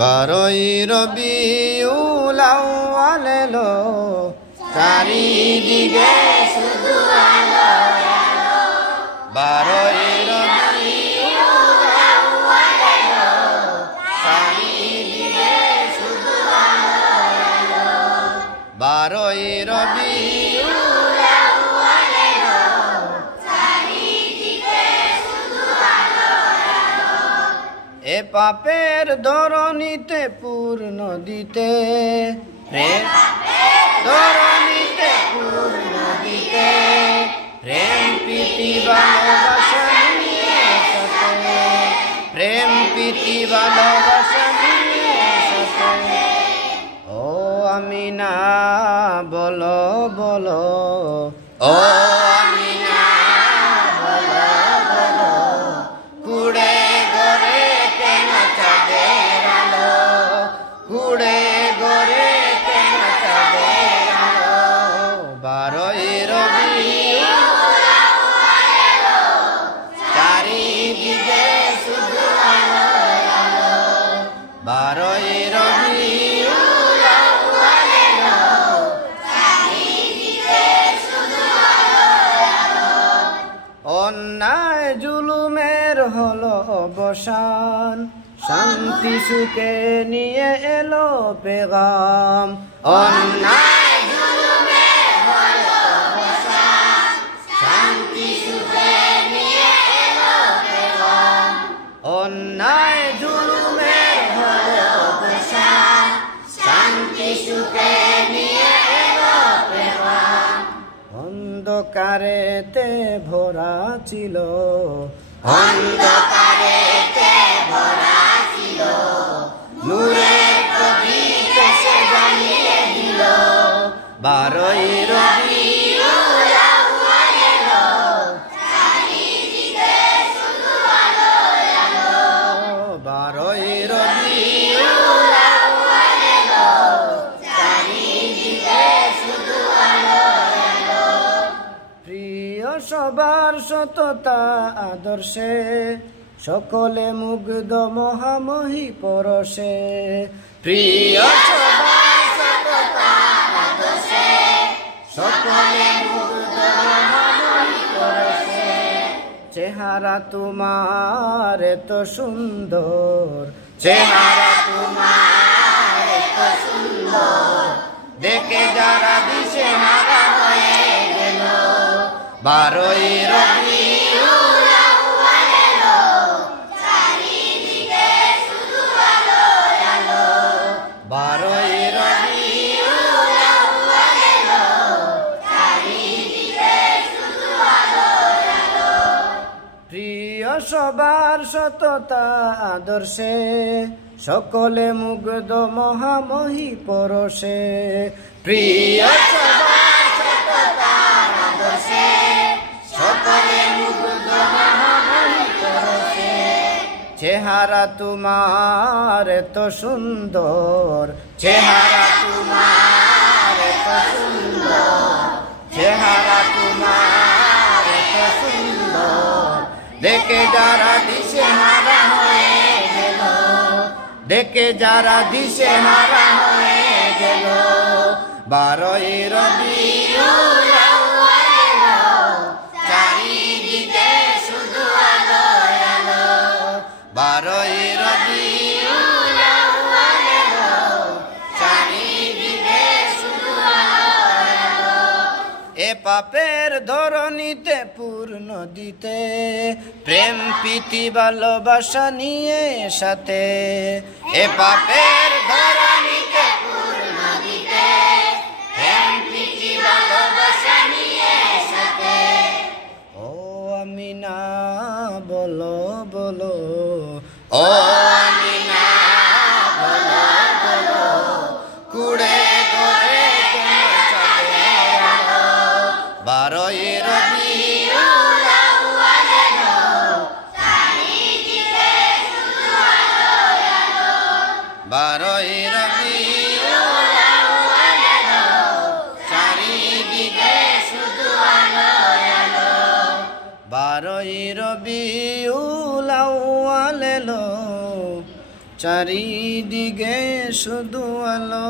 বারোই রবিউল আউয়াল এলো, চারিদিকে শুধু আলো আলো। বারোই রবিউল আউয়াল এলো, চারিদিকে শুধু আলো আলো। বারোই রবিউল আউয়াল এলো, চারিদিকে শুধু আলো আলো। এ পাপের ধরণীতে পূর্ণ দিতে, ধরণীতে পূর্ণ দিতে, প্রেম প্রীতি ভালোবাসা নিয়ে সাথে, প্রেম প্রীতি ভালোবাসা নিয়ে সাথে। ও আমিনা বলো বলো, ও আমিনা বলো বলো, কুড়ে গড়ে কেন চাঁদের আলো, কুড়ে গড়ে কেন চাঁদের আলো। বারোই রবিউল আউয়াল এলো, চারিদিকে শুধু আলো আলো। বারোই রবিউল আউয়াল এলো, চারিদিকে শুধু আলো আলো। অন্যায় জুলুমের হলো অবসান, শান্তি সুখে নিয়ে এলো পেগাম। অন্যায় জুলুমের হলো অবসান, শান্তি সুখে নিয়ে এলো পেগাম। অন্যায় জুলুমের হলো অবসান, শান্তি সুখে নিয়ে এলো পেগাম। অন্ধকারেতে ভরা ছিল, অন্ধকারেতে ভরা ছিল, নূরের প্রদীপ এসে জ্বালিয়ে দিল। বারোই রবিউল আউয়াল এলো, চারিদিকে শুধু আলো আলো। বারোই রবিউল আউয়াল এলো, চারিদিকে শুধু আলো আলো। প্রিয় সবার সততা আদর্শে, সকলে মুগ্ধ মহামহি পরশে। প্রিয় সবার সততা আদর্শে, সকলে মুগ্ধ মহামহি পরশে। চেহারা তোমার এত সুন্দর, চেহারা তোমার এত সুন্দর, দেখে যারা দিশেহারা হয়ে গেল। বারোই রবিউল আউয়াল এলো, চারিদিকে শুধু আলো আলো। বারোই রবিউল আউয়াল এলো, চারিদিকে শুধু আলো আলো। প্রিয় সবার সততা আদর্শে, সকলে মুগ্ধ মহামহি পরশে। প্রিয় সবার সততা আদর্শে, সকলে মুগ্ধ মহামহি পরশে। চেহারা তোমার এত সুন্দর, চেহারা তোমার এত সুন্দর, চেহারা তোমার এত সুন্দর, দেখে যারা দিশেহারা হয়ে গেল, দেখে যারা দিশেহারা হয়ে গেল। বারোই রবিউল আউয়াল এলো, চারিদিকে শুধু আলো আলো। বারোই রবিউল আউয়াল এলো, চারিদিকে শুধু আলো আলো। এ পাপের ধরণীতে পূর্ণ দিতে, প্রেম প্রীতি ভালোবাসা নিয়ে সাথে। এ পাপের ধরণীতে পূর্ণ দিতে, প্রেম প্রীতি ভালোবাসা নিয়ে সাথে। ও আমিনা বলো বলো, ও আমিনা বলো বলো, কুড়ে গড়ে কেন চাঁদের আলো। বারোই রবিউল আউয়াল এলো, চারিদিকে শুধু আলো আলো। বারোই রবিউল আউয়াল এলো, চারিদিকে শুধু আলো আলো। বারোই রবিউল আউয়াল এলো, চারিদিকে শুধু আলো